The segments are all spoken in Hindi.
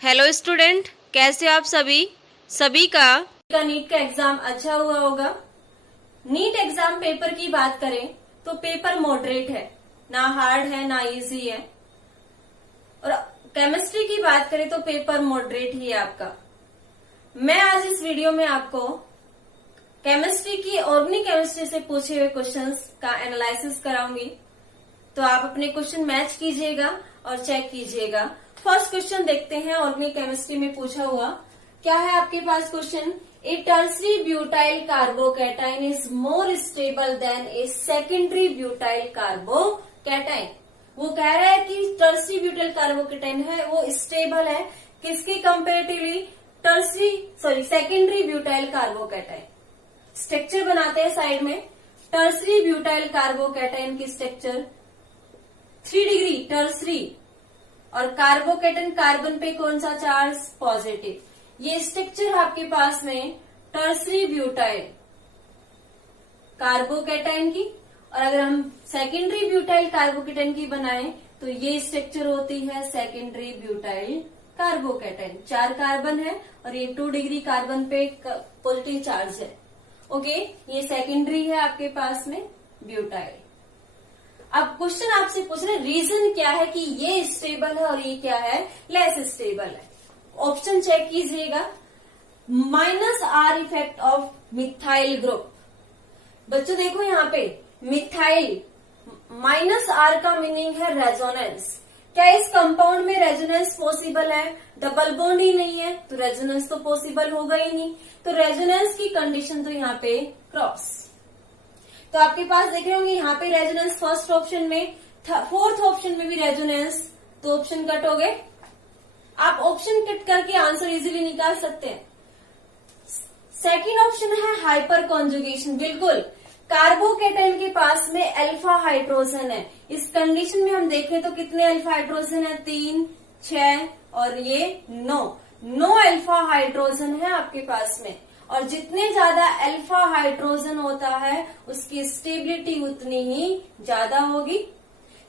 हेलो स्टूडेंट, कैसे हो आप सभी का नीट का एग्जाम अच्छा हुआ होगा। नीट एग्जाम पेपर की बात करें तो पेपर मॉडरेट है, ना हार्ड है ना इजी है। और केमिस्ट्री की बात करें तो पेपर मॉडरेट ही है आपका। मैं आज इस वीडियो में आपको केमिस्ट्री की ऑर्गेनिक केमिस्ट्री से पूछे हुए क्वेश्चंस का एनालिसिस कराऊंगी, तो आप अपने क्वेश्चन मैच कीजिएगा और चेक कीजिएगा। फर्स्ट क्वेश्चन देखते हैं, ऑर्गेनिक केमिस्ट्री में पूछा हुआ क्या है आपके पास question. A tertiary butyl carbocation is more stable than a secondary butyl carbocation. वो कह रहा है कि टर्सरी ब्यूटाइल कार्बोकैटाइन है वो स्टेबल है किसके comparatively, secondary butyl carbocation. Structure बनाते हैं साइड में। टर्सरी ब्यूटाइल कार्बोकैटाइन की स्ट्रक्चर 3 डिग्री टर्सरी, और कार्बोकैटाइन कार्बन पे कौन सा चार्ज, पॉजिटिव। ये स्ट्रक्चर आपके पास में टर्सरी ब्यूटाइल कार्बोकैटाइन की, और अगर हम सेकेंडरी ब्यूटाइल कार्बोकैटाइन की बनाएं तो ये स्ट्रक्चर होती है सेकेंडरी ब्यूटाइल कार्बोकैटाइन। 4 कार्बन है और ये 2 डिग्री कार्बन पे पॉजिटिव चार्ज है। ओके, ये सेकेंडरी है आपके पास में ब्यूटाइल। अब क्वेश्चन आपसे पूछ रहे रीजन क्या है कि ये स्टेबल है और ये क्या है, लेस स्टेबल है। ऑप्शन चेक कीजिएगा। -R effect of methyl group. बच्चों देखो यहाँ पे मिथाइल, -R का मीनिंग है रेजोनेंस। क्या इस कंपाउंड में रेजोनेंस पॉसिबल है? डबल बॉन्ड ही नहीं है तो रेजोनेंस तो पॉसिबल होगा ही नहीं। तो रेजोनेंस की कंडीशन तो यहाँ पे क्रॉस। तो आपके पास देख रहे होंगे यहाँ पे रेजोनेंस फर्स्ट ऑप्शन में, फोर्थ ऑप्शन में भी रेजोनेंस, तो ऑप्शन कट हो गए। आप ऑप्शन कट करके आंसर इजीली निकाल सकते हैं। सेकंड ऑप्शन है हाइपर कॉन्जुगेशन। बिल्कुल, कार्बोकैटाइन के पास में अल्फा हाइड्रोजन है। इस कंडीशन में हम देखें तो कितने अल्फा हाइड्रोजन है, 3, 6 और ये 9 अल्फा हाइड्रोजन है आपके पास में। और जितने ज्यादा अल्फा हाइड्रोजन होता है उसकी स्टेबिलिटी उतनी ही ज्यादा होगी।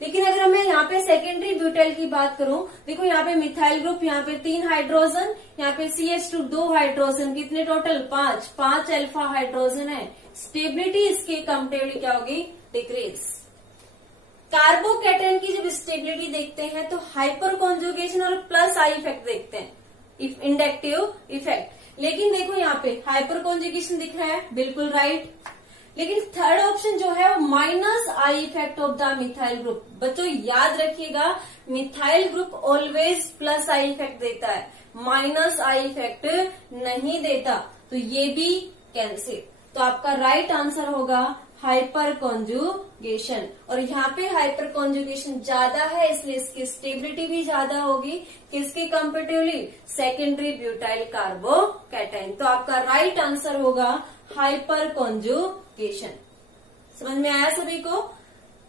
लेकिन अगर मैं यहाँ पे सेकेंडरी ब्यूटाइल की बात करूं, देखो यहाँ पे मिथाइल ग्रुप, यहाँ पे 3 हाइड्रोजन, यहाँ पे CH2 2 हाइड्रोजन, कितने टोटल 5 अल्फा हाइड्रोजन है। स्टेबिलिटी इसके कंपेरेटिवली क्या होगी, डिक्रीज। कार्बोकैटाइन की जब स्टेबिलिटी देखते हैं तो हाइपर कॉन्जुगेशन और प्लस आई इफेक्ट देखते हैं, इंडक्टिव इफेक्ट। लेकिन देखो यहाँ पे हाइपर कॉन्जुगेशन दिख रहा है, बिल्कुल राइट। लेकिन थर्ड ऑप्शन जो है वो -I effect of the methyl group. बच्चों याद रखिएगा, methyl group always +I effect देता है, -I इफेक्ट नहीं देता। तो ये भी कैंसिल। तो आपका राइट आंसर होगा हाइपर कॉन्जुगेशन। और यहाँ पे हाइपर कॉन्जुगेशन ज्यादा है इसलिए इसकी स्टेबिलिटी भी ज्यादा होगी किसके कंपेरेटिवली, सेकेंडरी ब्यूटाइल कार्बोकैटाइन। तो आपका राइट आंसर होगा हाइपर कॉन्जुगेशन। समझ में आया सभी को?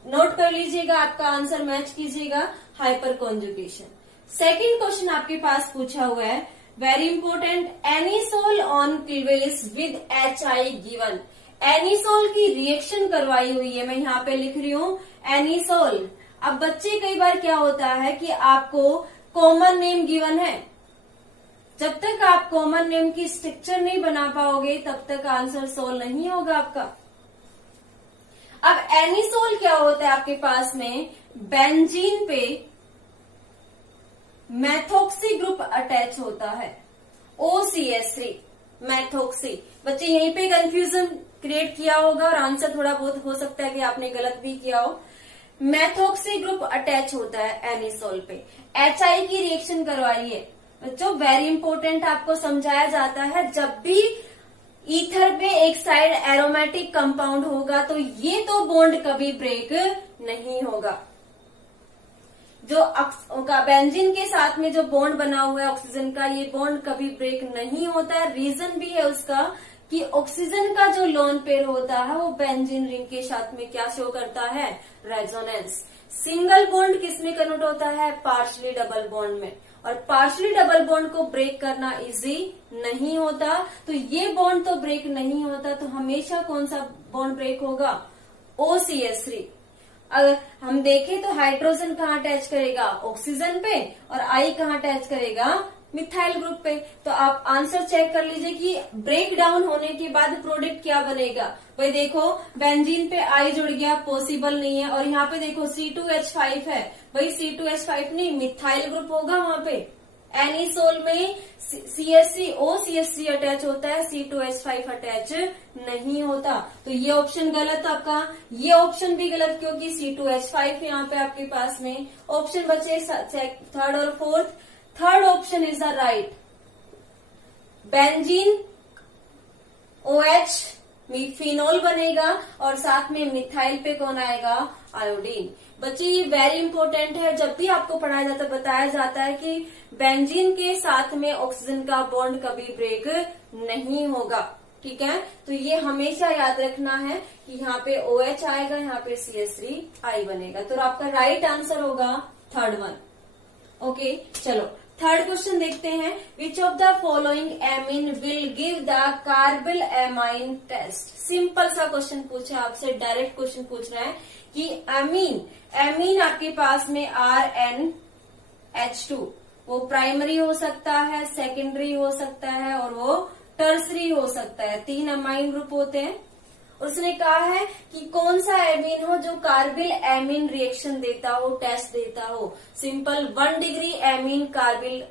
नोट कर लीजिएगा, आपका आंसर मैच कीजिएगा, हाइपर कॉन्जुगेशन। सेकेंड क्वेश्चन आपके पास पूछा हुआ है, very important, anisole on cleavage with HI given. Anisole की रिएक्शन करवाई हुई है, मैं यहाँ पे लिख रही हूँ एनिसोल। अब बच्चे कई बार क्या होता है कि आपको कॉमन नेम गिवन है, जब तक आप कॉमन नेम की स्ट्रक्चर नहीं बना पाओगे तब तक आंसर सोल्व नहीं होगा आपका। अब एनिसोल क्या होता है आपके पास में, बेंजीन पे मैथोक्सी ग्रुप अटैच होता है, OCH3 मैथोक्सी। बच्चे यहीं पे कंफ्यूजन क्रिएट किया होगा और आंसर थोड़ा बहुत हो सकता है कि आपने गलत भी किया हो। मैथोक्सी ग्रुप अटैच होता है एनिसोल पे, HI की रिएक्शन करवाई है। बच्चों वेरी इंपोर्टेंट, आपको समझाया जाता है जब भी ईथर में एक साइड एरोमेटिक कंपाउंड होगा तो ये तो बॉन्ड कभी ब्रेक नहीं होगा। जो बेंजीन के साथ में जो बॉन्ड बना हुआ है ऑक्सीजन का, ये बॉन्ड कभी ब्रेक नहीं होता है। रीजन भी है उसका कि ऑक्सीजन का जो लोन पेयर होता है वो बेंजीन रिंग के साथ में क्या शो करता है, रेजोनेंस। सिंगल बॉन्ड किस में कन्वर्ट होता है, पार्शली डबल बॉन्ड में। और पार्शली डबल बॉन्ड को ब्रेक करना इजी नहीं होता, तो ये बॉन्ड तो ब्रेक नहीं होता, तो हमेशा कौन सा बॉन्ड ब्रेक होगा, OCH3। अगर हम देखें तो हाइड्रोजन कहाँ अटैच करेगा, ऑक्सीजन पे, और आई कहाँ अटैच करेगा, मिथाइल ग्रुप पे। तो आप आंसर चेक कर लीजिए कि ब्रेक डाउन होने के बाद प्रोडक्ट क्या बनेगा। भाई देखो बेंजीन पे आई जुड़ गया, पॉसिबल नहीं है। और यहाँ पे देखो C2H5 है, भाई C2H5 नहीं, मिथाइल ग्रुप होगा वहां पे। एनिसोल में CH3OCH3 अटैच होता है, C2H5 अटैच नहीं होता। तो ये ऑप्शन गलत आपका, ये ऑप्शन भी गलत क्योंकि C2H5 यहाँ पे आपके पास में। ऑप्शन बचे थर्ड और fourth. Third option is the right. Benzene OH phenol बनेगा और साथ में मिथाइल पे कौन आएगा, आयोडीन। बच्चे ये वेरी इंपॉर्टेंट है, जब भी आपको पढ़ाया जाता है बताया जाता है कि बेंजीन के साथ में ऑक्सीजन का बॉन्ड कभी ब्रेक नहीं होगा, ठीक है। तो ये हमेशा याद रखना है कि यहाँ पे OH आएगा, यहाँ पे CH3I बनेगा। तो आपका राइट आंसर होगा थर्ड वन। ओके चलो थर्ड क्वेश्चन देखते हैं। Which of the following amine will give the carbylamine test. Simple सा क्वेश्चन पूछा आपसे, डायरेक्ट क्वेश्चन पूछ रहा है कि एमीन आपके पास में RNH2 वो प्राइमरी हो सकता है, सेकेंडरी हो सकता है और वो टर्सरी हो सकता है। 3 अमाइन ग्रुप होते हैं। उसने कहा है कि कौन सा एमीन हो जो कार्बिल एमीन रिएक्शन देता हो, टेस्ट देता हो। Simple 1 degree amine carbyl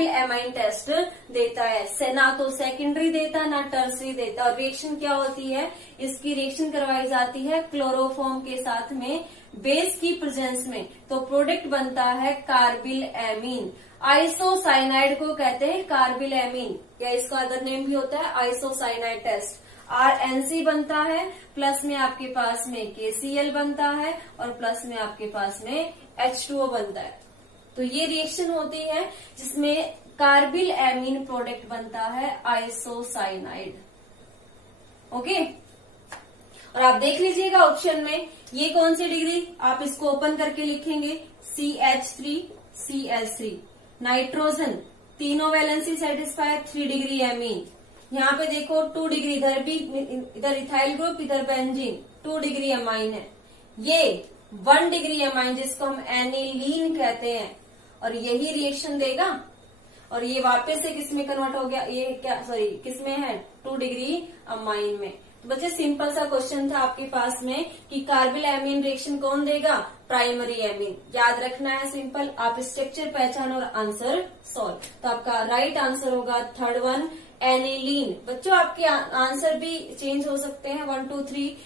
amine test देता है। ना तो सेकेंडरी देता ना टर्सरी देता। और रिएक्शन क्या होती है, इसकी रिएक्शन करवाई जाती है क्लोरोफॉर्म के साथ में बेस की प्रेजेंस में। तो प्रोडक्ट बनता है कार्बिल एमीन। आइसोसाइनाइड को कहते हैं कार्बिल एमीन, या इसका अदर नेम भी होता है आइसोसाइनाइड टेस्ट। RNC बनता है, प्लस में आपके पास में KCl बनता है और प्लस में आपके पास में H2O बनता है। तो ये रिएक्शन होती है जिसमें कार्बिल एमीन प्रोडक्ट बनता है आइसोसाइनाइड। ओके और आप देख लीजिएगा ऑप्शन में ये कौन सी डिग्री, आप इसको ओपन करके लिखेंगे CH3CH3 नाइट्रोजन, तीनों वैलेंसी सेटिस्फायर 3 डिग्री एमीन। यहाँ पे देखो 2 डिग्री, इधर भी, इधर इथाइल ग्रुप, इधर बेंजीन, 2 डिग्री अमाइन है। ये 1 डिग्री अमाइन जिसको हम एनिलीन कहते हैं और यही रिएक्शन देगा। और ये वापस से किसमें कन्वर्ट हो गया, ये क्या सॉरी किसमें है, 2 डिग्री अमाइन में। तो बच्चे सिंपल सा क्वेश्चन था आपके पास में कि कार्बिल एमीन रिएक्शन कौन देगा, प्राइमरी एमीन। याद रखना है सिंपल, आप स्ट्रक्चर पहचान और आंसर सॉल्व। तो आपका राइट आंसर होगा थर्ड वन एनिलीन। बच्चों आपके आंसर भी चेंज हो सकते हैं, 1 2 3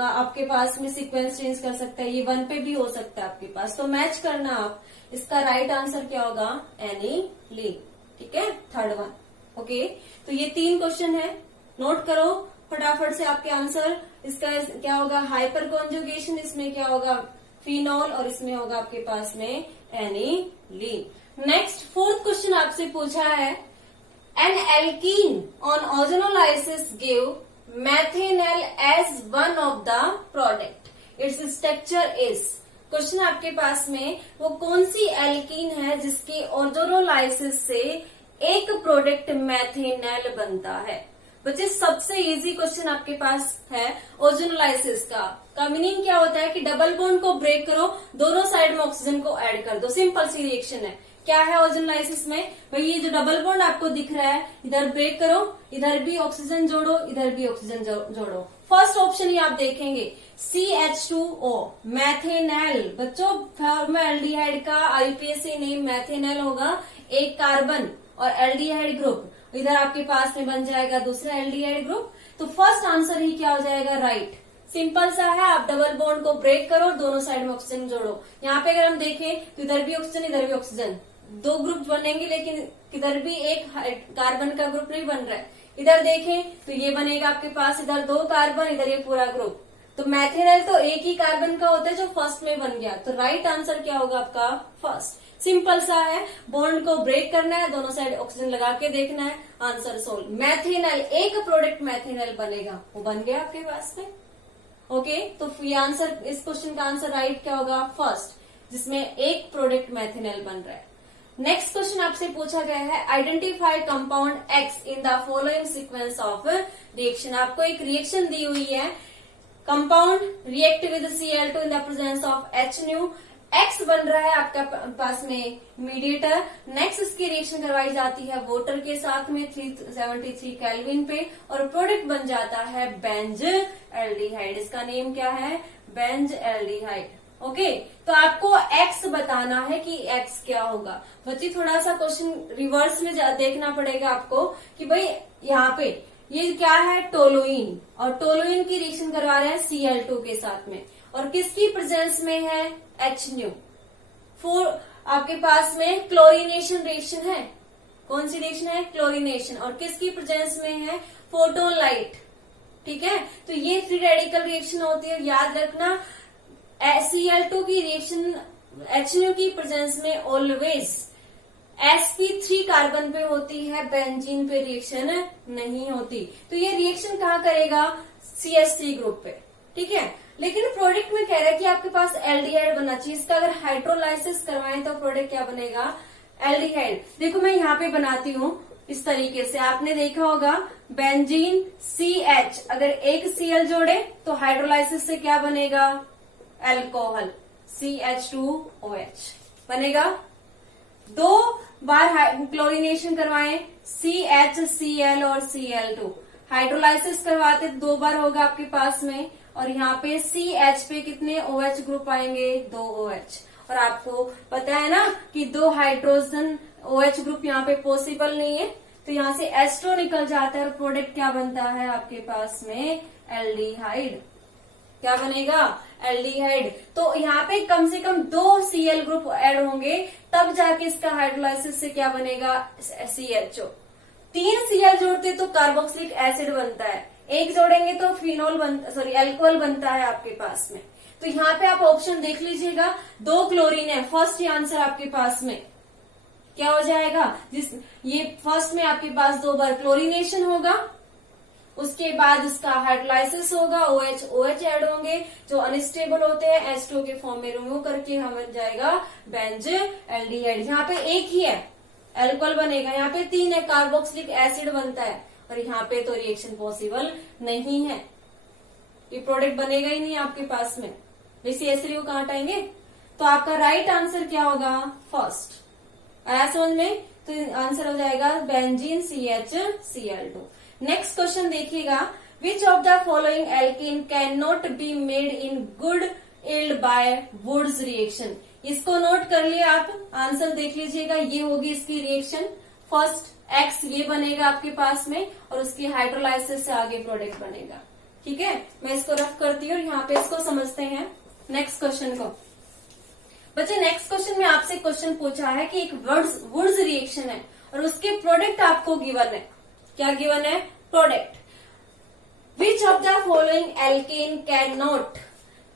आपके पास में सीक्वेंस चेंज कर सकता है, ये 1 पे भी हो सकता है आपके पास। तो मैच करना आप, इसका राइट आंसर क्या होगा, एनिलीन, ठीक है, थर्ड वन। ओके तो ये 3 क्वेश्चन है, नोट करो फटाफट से आपके आंसर। इसका क्या होगा, हाइपर कॉन्जुगेशन, इसमें क्या होगा फिनोल और इसमें होगा आपके पास में एनिलीन। नेक्स्ट फोर्थ क्वेश्चन आपसे पूछा है, an alkene on ozonolysis give methanol as one of the product, its structure is. Question आपके पास में वो कौन सी एल्कीन है जिसके ओजोनोलाइसिस से एक प्रोडक्ट मैथेनॉल बनता है। बच्चे सबसे इजी क्वेश्चन आपके पास है ओजोनोलाइसिस का मीनिंग क्या होता है कि डबल बॉन्ड को ब्रेक करो, दोनों साइड में ऑक्सीजन को ऐड कर दो, सिंपल सी रिएक्शन है। क्या है ओजोनोलाइसिस में, भाई ये जो डबल बॉन्ड आपको दिख रहा है, इधर ब्रेक करो, इधर भी ऑक्सीजन जोड़ो, इधर भी ऑक्सीजन जोड़ो। फर्स्ट ऑप्शन ही आप देखेंगे CH2O मैथेनॉल। बच्चों फॉर्मल्डिहाइड का IUPAC नेम मैथेनॉल होगा, एक कार्बन और एल्डिहाइड ग्रुप, इधर आपके पास में बन जाएगा दूसरा एल्डिहाइड ग्रुप। तो फर्स्ट आंसर ही क्या हो जाएगा, राइट। सिंपल सा है, आप डबल बॉन्ड को ब्रेक करो, दोनों साइड में ऑक्सीजन जोड़ो। यहाँ पे अगर हम देखें तो इधर भी ऑक्सीजन इधर भी ऑक्सीजन, 2 ग्रुप बनेंगे लेकिन इधर भी एक कार्बन का ग्रुप नहीं बन रहा है। इधर देखें तो ये बनेगा आपके पास, इधर 2 कार्बन, इधर ये पूरा ग्रुप। तो मैथेनॉल तो एक ही कार्बन का होता है जो फर्स्ट में बन गया। तो राइट आंसर क्या होगा आपका, फर्स्ट। सिंपल सा है, बॉन्ड को ब्रेक करना है, दोनों साइड ऑक्सीजन लगा के देखना है, आंसर सोल्व। मैथेनॉल एक प्रोडक्ट मैथेनॉल बनेगा, वो बन गया आपके पास में। ओके तो ये आंसर, इस क्वेश्चन का आंसर राइट क्या होगा, फर्स्ट, जिसमें एक प्रोडक्ट मैथेनॉल बन रहा है। नेक्स्ट क्वेश्चन आपसे पूछा गया है, identify compound X in the following sequence of reaction. आपको एक रिएक्शन दी हुई है, compound react with Cl2 in the presence of H nu x बन रहा है आपका पास में मीडिएटर। नेक्स्ट इसकी रिएक्शन करवाई जाती है वाटर के साथ में 373 केल्विन पे और प्रोडक्ट बन जाता है बेंज एल्डिहाइड। इसका नेम क्या है? Benz aldehyde. ओके, तो आपको एक्स बताना है कि एक्स क्या होगा। बच्ची थोड़ा सा क्वेश्चन रिवर्स में देखना पड़ेगा आपको कि भाई यहाँ पे ये क्या है? टोलुइन, और टोलुइन की रिएक्शन करवा रहे हैं Cl2 के साथ में, और किसकी प्रेजेंस में है? HNO। आपके पास में क्लोरीनेशन रिएक्शन है। कौन सी रिएक्शन है? क्लोरीनेशन। और किसकी प्रेजेंस में है? Photon light. ठीक है, तो ये फ्री रेडिकल रिएक्शन होती है। याद रखना Cl2 की रिएक्शन HNO की प्रेजेंस में ऑलवेज sp3 कार्बन पे होती है, बेंजीन पे रिएक्शन नहीं होती। तो ये रिएक्शन कहाँ करेगा? CH3 ग्रुप पे। ठीक है, लेकिन प्रोडक्ट में कह रहा है कि आपके पास एल्डिहाइड बनना चाहिए। इसका अगर हाइड्रोलाइसिस करवाएं तो प्रोडक्ट क्या बनेगा? एल्डिहाइड। देखो मैं यहाँ पे बनाती हूँ इस तरीके से, आपने देखा होगा बेंजीन CH, अगर एक Cl जोड़े तो हाइड्रोलाइसिस से क्या बनेगा? अल्कोहल CH2OH बनेगा। दो बार क्लोरीनेशन करवाएं CHCl और Cl2, हाइड्रोलाइसिस करवाते 2 बार होगा आपके पास में, और यहाँ पे CH पे कितने OH ग्रुप आएंगे? 2 OH। और आपको पता है ना कि 2 हाइड्रोजन OH ग्रुप यहाँ पे पॉसिबल नहीं है, तो यहाँ से H2 निकल जाता है और प्रोडक्ट क्या बनता है आपके पास में? एल्डिहाइड। क्या बनेगा? एल्डिहाइड। तो यहाँ पे कम से कम 2 Cl ग्रुप ऐड होंगे, तब जाके इसका हाइड्रोलाइसिस से क्या बनेगा? CHO। 3 Cl जोड़ते तो कार्बोक्सिलिक एसिड बनता है, एक जोड़ेंगे तो अल्कोहल बनता है आपके पास में। तो यहाँ पे आप ऑप्शन देख लीजिएगा, 2 क्लोरीन है। फर्स्ट आंसर आपके पास में क्या हो जाएगा? ये फर्स्ट में आपके पास 2 बार क्लोरीनेशन होगा, उसके बाद उसका हाइड्रोलाइसिस होगा, OH ऐड होंगे, जो अनस्टेबल होते हैं H2 के फॉर्म में रिमूव करके हम बन जाएगा बेंज एल्डिहाइड। यहाँ पे एक ही है, अल्कोहल बनेगा। यहाँ पे 3 है, कार्बोक्सिलिक एसिड बनता है, और यहाँ पे तो रिएक्शन पॉसिबल नहीं है, ये प्रोडक्ट बनेगा ही नहीं आपके पास में। CH3 को कहाँ हटाएंगे? तो आपका राइट आंसर क्या होगा? फर्स्ट। आया समझ में? तो आंसर हो जाएगा बेंजीन CHCl2। नेक्स्ट क्वेश्चन देखिएगा, which of the following alkene can not be made in good yield by Wurtz reaction. इसको नोट कर लिया आप, आंसर देख लीजिएगा, ये होगी इसकी रिएक्शन। फर्स्ट X ये बनेगा आपके पास में, और उसकी हाइड्रोलाइसिस से आगे प्रोडक्ट बनेगा। ठीक है, मैं इसको रफ करती हूँ, यहाँ पे इसको समझते हैं नेक्स्ट क्वेश्चन को। बच्चे नेक्स्ट क्वेश्चन में आपसे क्वेश्चन पूछा है कि एक वुड्स रिएक्शन है और उसके प्रोडक्ट आपको गिवन है। क्या गिवन है? Product. Which of the following alkane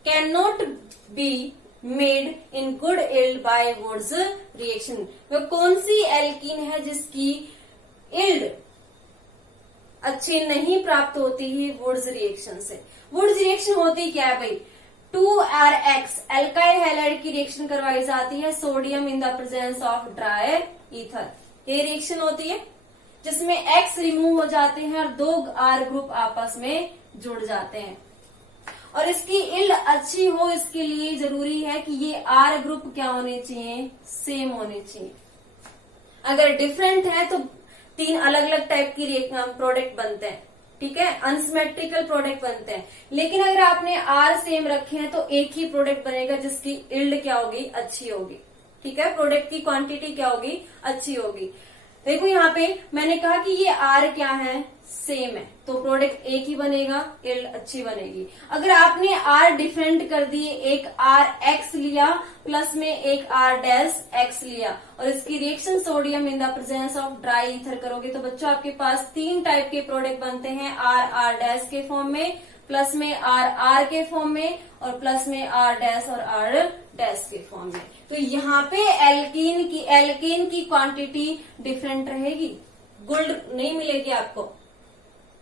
can not be made in good yield by Wurtz reaction. वो कौन सी एल्कीन है जिसकी यील्ड अच्छी नहीं प्राप्त होती है वुड्स रिएक्शन से? वुड्स रिएक्शन होती क्या है भाई? 2RX एल्काइल हैलाइड की रिएक्शन करवाई जाती है sodium in the presence of dry ether. ये रिएक्शन होती है जिसमें X रिमूव हो जाते हैं और 2 R ग्रुप आपस में जुड़ जाते हैं, और इसकी यील्ड अच्छी हो इसके लिए जरूरी है कि ये R ग्रुप क्या होने चाहिए? सेम होने चाहिए। अगर डिफरेंट है तो 3 अलग अलग टाइप की प्रोडक्ट बनते हैं। ठीक है, अनसिमेट्रिकल प्रोडक्ट बनते हैं। लेकिन अगर आपने R सेम रखे हैं तो एक ही प्रोडक्ट बनेगा जिसकी यील्ड क्या होगी? अच्छी होगी। ठीक है, प्रोडक्ट की क्वांटिटी क्या होगी? अच्छी होगी। देखो यहाँ पे मैंने कहा कि ये R क्या है? सेम है, तो प्रोडक्ट एक ही बनेगा, यील्ड अच्छी बनेगी। अगर आपने R डिफरेंट कर दिए, एक RX लिया प्लस में एक R-X लिया, और इसकी reaction sodium in the presence of dry ether करोगे, तो बच्चों आपके पास 3 टाइप के प्रोडक्ट बनते हैं, R के फॉर्म में, प्लस में R के फॉर्म में, और प्लस में R- और R- के फॉर्म में। तो यहाँ पे एल्कीन की क्वांटिटी डिफरेंट रहेगी, गुड नहीं मिलेगी आपको।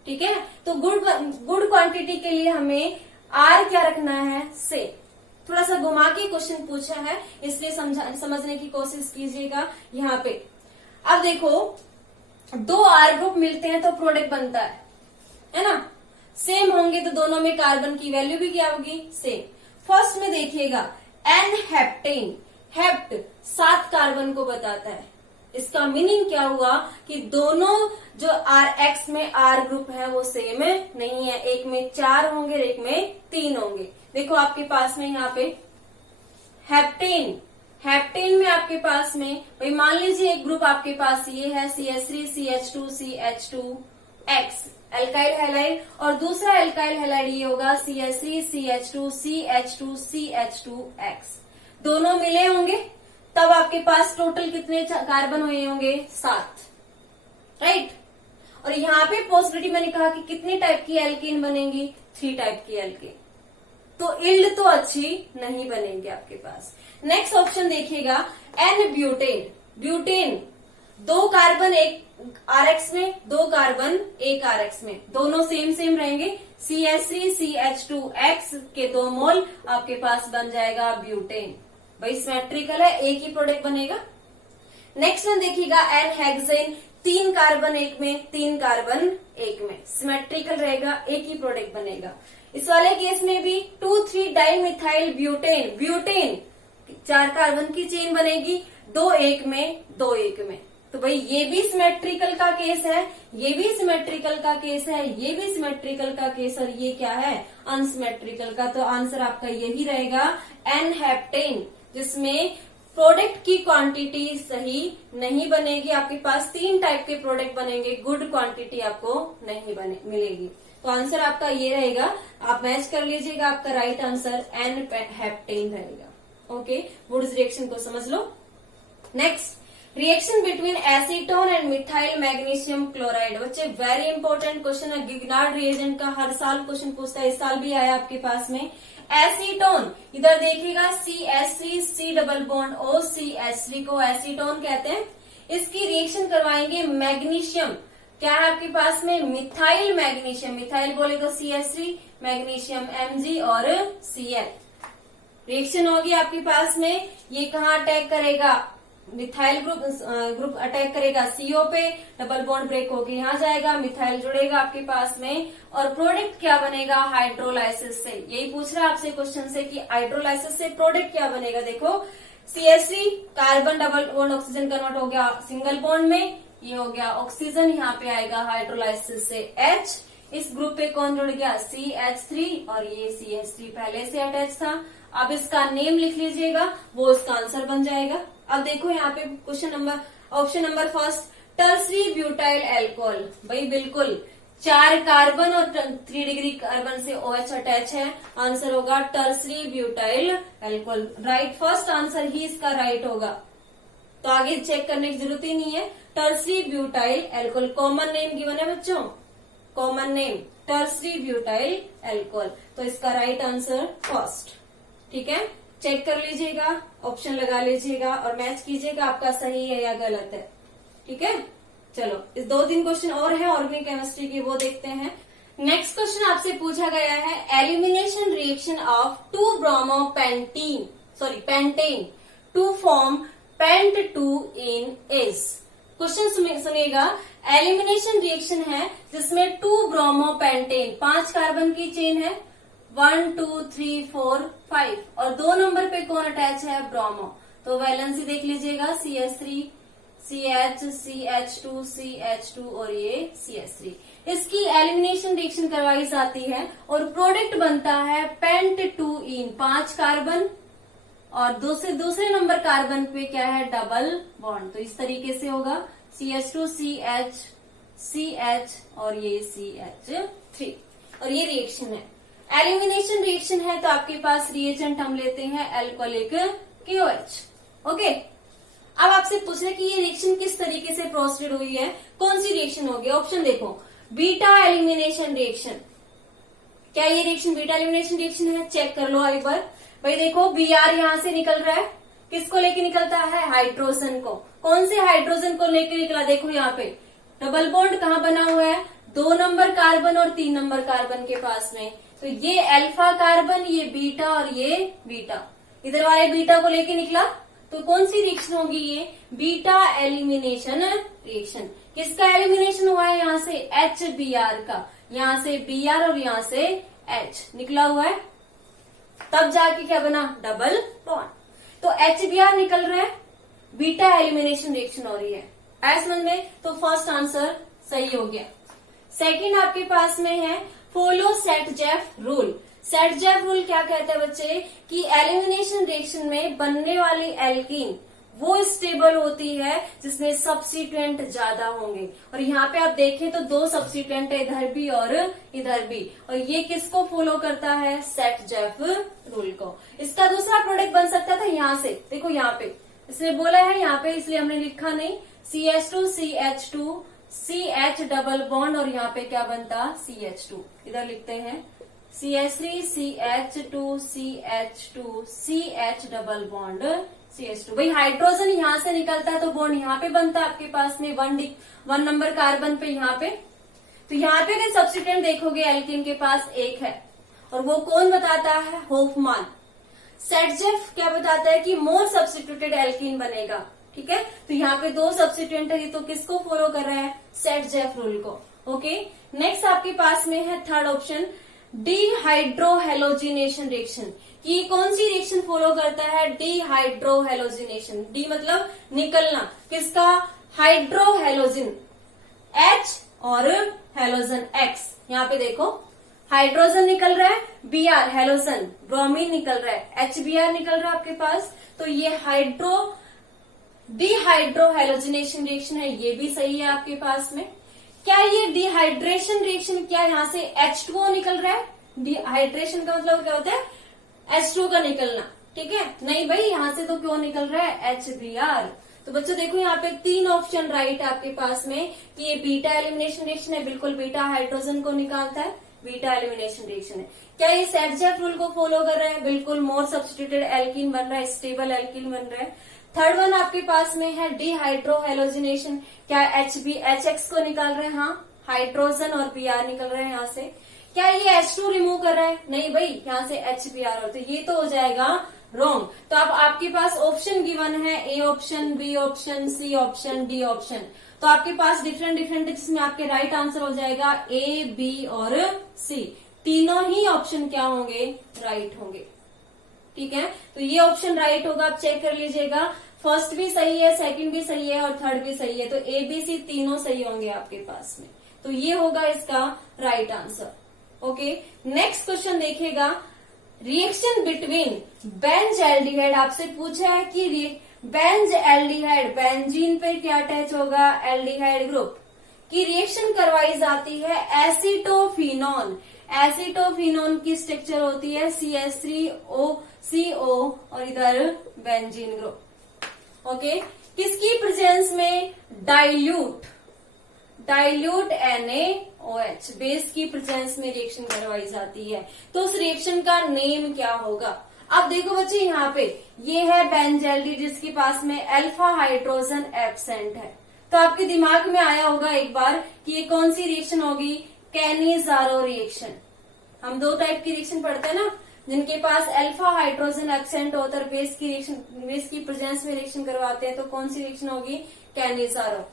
ठीक है, तो गुड क्वांटिटी के लिए हमें R क्या रखना है? से। थोड़ा सा घुमा के क्वेश्चन पूछा है, इसलिए समझने की कोशिश कीजिएगा। यहाँ पे अब देखो 2 R ग्रुप मिलते हैं तो प्रोडक्ट बनता है ना? सेम होंगे तो दोनों में कार्बन की वैल्यू भी क्या होगी? सेम। फर्स्ट में देखिएगा एन हेप्टेन, हेप्ट 7 कार्बन को बताता है। इसका मीनिंग क्या हुआ कि दोनों जो RX में R ग्रुप है वो सेम नहीं है, एक में 4 होंगे और एक में 3 होंगे। देखो आपके पास में यहाँ पे हेप्टेन, हेप्टेन में आपके पास में भाई मान लीजिए एक ग्रुप आपके पास ये है CH3 CH2 CH2X alkyl halide, और दूसरा एल्काइल हैलाइड ये होगा CH3 CH2 CH2 CH2X। दोनों मिले होंगे तब आपके पास टोटल कितने कार्बन हुए होंगे? 7, राइट। और यहाँ पे पॉसिबिलिटी मैंने कहा कि कितने टाइप की एल्केन बनेंगी? 3 टाइप की एल्केन। तो इल्ड तो अच्छी नहीं बनेंगे आपके पास। नेक्स्ट ऑप्शन देखिएगा एन ब्यूटेन, ब्यूटेन 2 कार्बन एक RX में, 2 कार्बन एक RX में, दोनों सेम सेम रहेंगे। CH3 CH2X के 2 मोल आपके पास बन जाएगा ब्यूटेन। भाई सिमेट्रिकल है, एक ही प्रोडक्ट बनेगा। नेक्स्ट वन देखिएगा एन हेक्सेन, 3 कार्बन एक में, 3 कार्बन एक में, सिमेट्रिकल रहेगा, एक ही प्रोडक्ट बनेगा। इस वाले केस में भी 2,3 डाइमिथाइल ब्यूटेन, ब्यूटेन 4 कार्बन की चेन बनेगी, 2 एक में, 2 एक में। तो भाई ये भी सिमेट्रिकल का केस है, ये भी सिमेट्रिकल का केस है, ये भी सिमेट्रिकल का केस, और ये क्या है? अनसिमेट्रिकल का। तो आंसर आपका यही रहेगा एन हेप्टेन, जिसमें प्रोडक्ट की क्वांटिटी सही नहीं बनेगी। आपके पास 3 टाइप के प्रोडक्ट बनेंगे, गुड क्वांटिटी आपको नहीं मिलेगी। तो आंसर आपका ये रहेगा, आप मैच कर लीजिएगा, आपका राइट आंसर एन हेप्टेन रहेगा। ओके, वुड्स रिएक्शन को समझ लो। Next, reaction between acetone and methyl magnesium chloride. बच्चे वेरी इंपॉर्टेंट क्वेश्चन है, गिग्नार्ड रिएजेंट का हर साल क्वेश्चन पूछता है, इस साल भी आया आपके पास में। एसीटोन, इधर देखिएगा CH3 C double bond O CH3 को एसीटोन कहते हैं। इसकी रिएक्शन करवाएंगे मैग्नीशियम, क्या है आपके पास में? मिथाइल मैग्नीशियम, मिथाइल बोले तो CH3, मैग्नीशियम Mg और Cl। रिएक्शन होगी आपके पास में, ये कहाँ अटैक करेगा? मिथाइल ग्रुप अटैक करेगा CO पे, डबल बॉन्ड ब्रेक होके यहाँ जाएगा, मिथाइल जुड़ेगा आपके पास में, और प्रोडक्ट क्या बनेगा? हाइड्रोलाइसिस से। यही पूछ रहा है आपसे क्वेश्चन से कि हाइड्रोलाइसिस से प्रोडक्ट क्या बनेगा। देखो CH3 carbon double bond oxygen convert हो गया सिंगल बॉन्ड में, ये हो गया ऑक्सीजन, यहाँ पे आएगा हाइड्रोलाइसिस से H। इस ग्रुप पे कौन जुड़ गया? CH3, और ये CH3 पहले से अटैच था। अब इसका नेम लिख लीजिएगा, वो इसका आंसर बन जाएगा। अब देखो यहाँ पे question number, option number first, tertiary butyl alcohol. भाई बिल्कुल 4 कार्बन और 3 डिग्री कार्बन से OH अटैच है, आंसर होगा tertiary butyl alcohol. Right, first answer ही इसका राइट होगा, तो आगे चेक करने की जरूरत ही नहीं है। Tertiary butyl alcohol, common name given है बच्चों, common name tertiary butyl alcohol, तो इसका राइट आंसर फर्स्ट। ठीक है, चेक कर लीजिएगा, ऑप्शन लगा लीजिएगा और मैच कीजिएगा आपका सही है या गलत है। ठीक है, चलो इस 2-3 क्वेश्चन और है ऑर्गेनिक केमिस्ट्री के, वो देखते हैं। नेक्स्ट क्वेश्चन आपसे पूछा गया है, elimination reaction of 2 bromo pentene, sorry pentane to form pent 2 ene is. Question सुनिएगा, एलिमिनेशन रिएक्शन है जिसमें 2 ब्रोमो पेंटेन, 5 कार्बन की चेन है, 1 2 3 4 5, और 2 नंबर पे कौन अटैच है? ब्रोमो। तो वैलेंसी देख लीजिएगा, CH3 CH CH2 CH2 और ये CH3। इसकी एलिमिनेशन रिएक्शन करवाई जाती है और प्रोडक्ट बनता है पेंट 2 इन, 5 कार्बन और दूसरे नंबर कार्बन पे क्या है? Double bond. तो इस तरीके से होगा CH2 CH CH और ये CH3, और ये रिएक्शन है। एलिमिनेशन रिएक्शन है तो आपके पास रिएजेंट हम लेते हैं अल्कोहलिक KOH। ओके, अब आपसे पूछ रहे कि ये रिएक्शन किस तरीके से प्रोसीड हुई है, कौन सी रिएक्शन होगी? ऑप्शन देखो, बीटा एलिमिनेशन रिएक्शन। क्या ये रिएक्शन बीटा एलिमिनेशन रिएक्शन है? चेक कर लो एक बार। भाई देखो Br यहाँ से निकल रहा है, किसको लेके निकलता है? हाइड्रोजन को। कौन से हाइड्रोजन को लेके निकला? देखो यहाँ पे डबल बॉन्ड कहाँ बना हुआ है? 2 नंबर कार्बन और 3 नंबर कार्बन के पास में। तो ये अल्फा कार्बन, ये बीटा और ये बीटा, इधर वाले बीटा को लेके निकला। तो कौन सी रिएक्शन होगी ये? Beta elimination reaction. किसका एलिमिनेशन हुआ है? यहाँ से HBr का, यहाँ से Br और यहाँ से H निकला हुआ है। तब जाके क्या बना, डबल बॉन्ड। तो HBr निकल रहा है, बीटा एलिमिनेशन रिएक्शन हो रही है। ऐसा समझ में, तो फर्स्ट आंसर सही हो गया। सेकंड आपके पास में है follow set-Jeff rule. Set-Jeff rule क्या कहता है बच्चे, कि एलिमिनेशन रिएक्शन में बनने वाली एल्कीन वो स्टेबल होती है जिसमें सब्स्टिट्यूएंट ज्यादा होंगे। और यहाँ पे आप देखें तो 2 सब्स्टिट्यूएंट है, इधर भी और इधर भी, और ये किसको फॉलो करता है, सेट-जेफ रूल को। इसका दूसरा प्रोडक्ट बन सकता था यहाँ से, देखो यहाँ पे इसने बोला है यहाँ पे, इसलिए हमने लिखा नहीं, CH2 CH2 CH double bond, और यहाँ पे क्या बनता, CH2। इधर लिखते हैं CH3 CH2 CH2 CH double bond CH2। भाई हाइड्रोजन यहाँ से निकलता है तो बॉन्ड यहाँ पे बनता है आपके पास में 1 नंबर कार्बन पे यहाँ पे। तो यहाँ पे अगर सब्स्टिट्यूएंट देखोगे एल्कीन के पास एक है, और वो कौन बताता है, होफमान। सेट-जेफ क्या बताता है कि मोर सब्स्टिट्यूटेड एल्कीन बनेगा, ठीक है। तो यहाँ पे 2 सब्स्टिट्यूएंट है, तो किसको फॉलो कर रहा है, सेट-जेफ रूल को। ओके, नेक्स्ट आपके पास में है थर्ड ऑप्शन, डिहाइड्रोहेलोजिनेशन रिएक्शन। ये कौन सी रिएक्शन फॉलो करता है, डिहाइड्रोहेलोजिनेशन। डी मतलब निकलना, किसका, हाइड्रोहेलोजिन H और हेलोजन X। यहाँ पे देखो हाइड्रोजन निकल रहा है, Br हेलोजन, ब्रोमीन निकल रहा है, HBr निकल रहा है आपके पास। तो ये डिहाइड्रोहेलोजिनेशन रिएक्शन है, ये भी सही है आपके पास में। क्या ये डिहाइड्रेशन रिएक्शन, क्या यहाँ से H2O निकल रहा है, डिहाइड्रेशन का मतलब क्या होता है, H2O का निकलना, ठीक है। नहीं भाई, यहाँ से तो क्यों निकल रहा है, HBr। तो बच्चों देखो यहाँ पे 3 ऑप्शन राइट है आपके पास में, कि ये बीटा एलिमिनेशन रिएक्शन है, बिल्कुल बीटा हाइड्रोजन को निकालता है, बीटा एलिमिनेशन रिएक्शन है। क्या ये सेट-जेफ रूल को फॉलो कर रहा है, बिल्कुल मोर सब्स्टिट्यूटेड एल्कीन बन रहा है, स्टेबल एल्कीन बन रहा है। थर्ड वन आपके पास में है डिहाइड्रोहेलोजिनेशन, क्या HX को निकाल रहे हैं, हाँ, हाइड्रोजन और Br निकल रहे हैं यहाँ से। क्या ये H2 रिमूव कर रहा है, नहीं भाई, यहाँ से HBr, और तो ये तो हो जाएगा रॉन्ग। तो अब आपके पास ऑप्शन गिवन है, A option, B option, C option, D option. तो आपके पास डिफरेंट डिफरेंट है, जिसमें आपके राइट आंसर हो जाएगा A, B और C। तीनों ही ऑप्शन क्या होंगे, राइट होंगे, ठीक है। तो ये ऑप्शन राइट होगा, आप चेक कर लीजिएगा, फर्स्ट भी सही है, सेकंड भी सही है और थर्ड भी सही है। तो A, B, C तीनों सही होंगे आपके पास में। तो ये होगा इसका right answer. Okay, next question देखिएगा, रिएक्शन बिटवीन बेंजल्डिहाइड। आपसे पूछा है कि बेंजल्डिहाइड, बेंजीन पे क्या अटैच होगा, एल्डिहाइड ग्रुप की रिएक्शन करवाई जाती है एसीटोफिनॉन। एसीटोफिनॉन की स्ट्रक्चर होती है CH3CO और इधर बेंजीन ग्रुप। ओके, किसकी प्रेजेंस में, डाइल्यूट NaOH बेस की प्रेजेंस में रिएक्शन करवाई जाती है। तो उस रिएक्शन का नेम क्या होगा। अब देखो बच्चे, यहाँ पे ये है बेंजल्डिहाइड जिसके पास में अल्फा हाइड्रोजन एब्सेंट है। तो आपके दिमाग में आया होगा एक बार कि ये कौन सी रिएक्शन होगी, कैनिजारो रिएक्शन। हम 2 टाइप की रिएक्शन पढ़ते हैं ना, जिनके पास अल्फा हाइड्रोजन एब्सेंट होता है, बेस की प्रेजेंस में रिएक्शन करवाते हैं। तो कौन सी रिएक्शन होगी, कैनिजारो।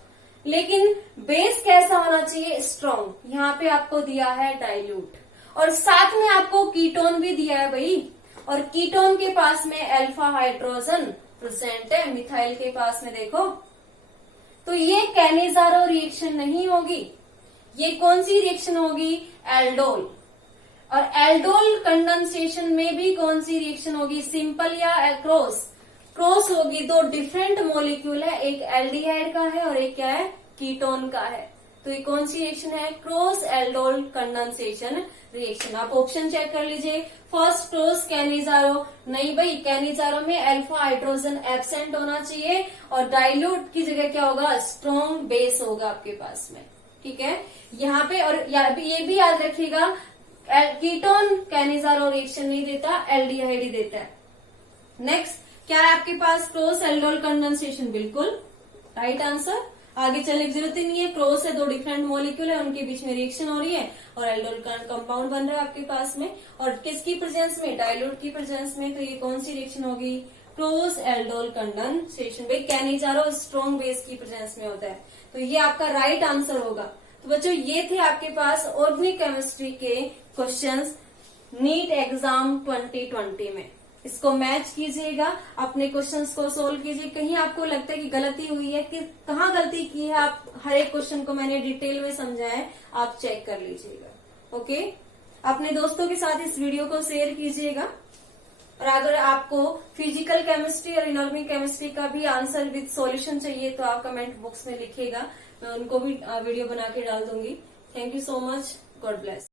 लेकिन बेस कैसा होना चाहिए, स्ट्रॉन्ग। यहाँ पे आपको दिया है डाइल्यूट, और साथ में आपको कीटोन भी दिया है भाई, और कीटोन के पास में अल्फा हाइड्रोजन प्रेजेंट है, मिथाइल के पास में देखो। तो ये कैनिजारो रिएक्शन नहीं होगी, ये कौन सी रिएक्शन होगी, एल्डोल। और एल्डोल कंडेंसेशन में भी कौन सी रिएक्शन होगी, सिंपल या क्रॉस होगी। 2 डिफरेंट मॉलिक्यूल है, एक एल्डिहाइड का है और एक क्या है, कीटोन का है। तो ये कौन सी रिएक्शन है, क्रॉस एल्डोल कंडेंसेशन रिएक्शन। आप ऑप्शन चेक कर लीजिए, फर्स्ट क्रॉस कैनिजारो, नहीं भाई, कैनिजारो में अल्फा हाइड्रोजन एब्सेंट होना चाहिए, और डाइल्यूट की जगह क्या होगा, स्ट्रॉन्ग बेस होगा आपके पास में, ठीक है। यहाँ पे और ये भी याद रखिएगा, कीटोन कैनिजारो रिएक्शन नहीं देता, एल्डिहाइड ही देता है। नेक्स्ट क्या है आपके पास, क्रॉस एल्डोल कंडेंसेशन, बिल्कुल राइट आंसर। आगे चलने की जरूरत ही नहीं है, क्रॉस है, 2 डिफरेंट मॉलिक्यूल है, उनके बीच में रिएक्शन हो रही है और एल्डोल कंपाउंड बन रहा है आपके पास में, और किसकी प्रेजेंस में, डाइल्यूट की प्रेजेंस में। तो ये कौन सी रिएक्शन होगी, क्रॉस एल्डोल कंडेंसेशन। भाई कैनिजारो स्ट्रॉन्ग बेस की प्रेजेंस में होता है, तो ये आपका राइट आंसर होगा। तो बच्चों ये थे आपके पास ऑर्गेनिक केमिस्ट्री के क्वेश्चंस। नीट एग्जाम 2020 में। इसको मैच कीजिएगा, अपने क्वेश्चंस को सोल्व कीजिए। कहीं आपको लगता है कि गलती हुई है, कि कहाँ गलती की है, आप हर एक क्वेश्चन को मैंने डिटेल में समझाया है, आप चेक कर लीजिएगा। ओके, अपने दोस्तों के साथ इस वीडियो को शेयर कीजिएगा। और अगर आपको फिजिकल केमिस्ट्री और इनऑर्गेनिक केमिस्ट्री का भी आंसर विद सॉल्यूशन चाहिए तो आप कमेंट बॉक्स में लिखिएगा, मैं उनको भी वीडियो बना के डाल दूंगी। Thank you so much, God bless.